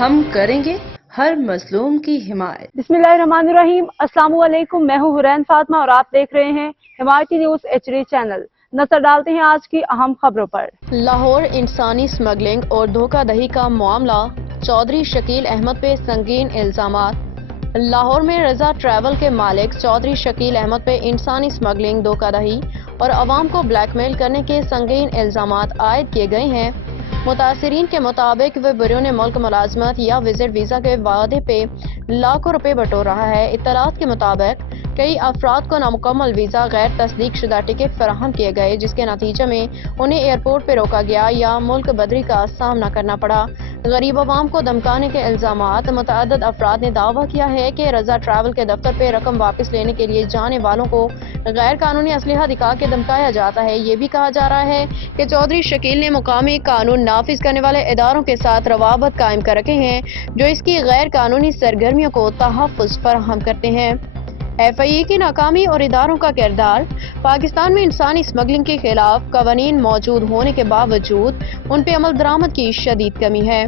ہم کریں گے ہر مظلوم کی حمایت۔ بسم اللہ الرحمن الرحیم۔ السلام علیکم، میں ہوں حرین فاطمہ اور آپ دیکھ رہے ہیں حمایتی نیوز HD چینل۔ نظر ڈالتے ہیں آج کی اہم خبروں پر۔ لاہور انسانی سمگلنگ اور دھوکہ دہی کا معاملہ، چودھری شکیل احمد پہ سنگین الزامات۔ لاہور میں رضا ٹریول کے مالک چودھری شکیل احمد پہ انسانی سمگلنگ، دھوکہ دہی اور عوام کو بلیک میل کرنے کے سنگین الزامات عائد کیے گئے ہیں۔ متاثرین کے مطابق وہ بیرون ملک ملازمت یا وزٹ ویزا کے وعدے پہ لاکھوں روپے بٹور رہا ہے۔ اطلاعات کے مطابق کئی افراد کو نامکمل ویزا، غیر تصدیق شدہ ٹکٹ فراہم کیے گئے، جس کے نتیجے میں انہیں ایئرپورٹ پہ روکا گیا یا ملک بدری کا سامنا کرنا پڑا۔ غریب عوام کو دھمکانے کے الزامات۔ متعدد افراد نے دعویٰ کیا ہے کہ رضا ٹریول کے دفتر پہ رقم واپس لینے کے لیے جانے والوں کو غیر قانونی اسلحہ دکھا کے دھمکایا جاتا ہے۔ یہ بھی کہا جا رہا ہے کہ چودھری شکیل نے مقامی قانون نافذ کرنے والے اداروں کے ساتھ روابط قائم کر رکھے ہیں، جو اس کی غیر قانونی سرگرمیوں کو تحفظ فراہم کرتے ہیں۔ FIA کی ناکامی اور اداروں کا کردار۔ پاکستان میں انسانی سمگلنگ کے خلاف قوانین موجود ہونے کے باوجود ان پہ عمل درآمد کی شدید کمی ہے۔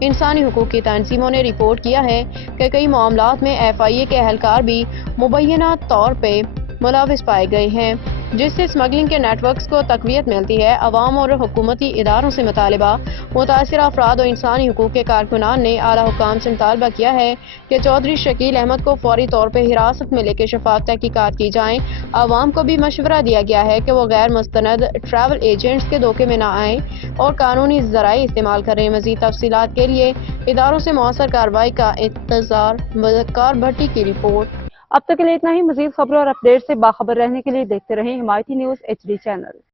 انسانی حقوق کی تنظیموں نے رپورٹ کیا ہے کہ کئی معاملات میں FIA کے اہلکار بھی مبینہ طور پہ ملوث پائے گئے ہیں، جس سے سمگلنگ کے نیٹ ورکس کو تقویت ملتی ہے۔ عوام اور حکومتی اداروں سے مطالبہ۔ متاثرہ افراد اور انسانی حقوق کے کارکنان نے اعلیٰ حکام سے مطالبہ کیا ہے کہ چودھری شکیل احمد کو فوری طور پہ حراست میں لے کے شفاف تحقیقات کی جائیں۔ عوام کو بھی مشورہ دیا گیا ہے کہ وہ غیر مستند ٹریول ایجنٹس کے دھوکے میں نہ آئیں اور قانونی ذرائع استعمال کریں۔ مزید تفصیلات کے لیے اداروں سے مؤثر کارروائی کا انتظار۔ مذکر بھٹی کی رپورٹ۔ اب تک کے لیے اتنا ہی۔ مزید خبروں اور اپڈیٹ سے باخبر رہنے کے لیے دیکھتے رہیں حمایتی نیوز HD چینل۔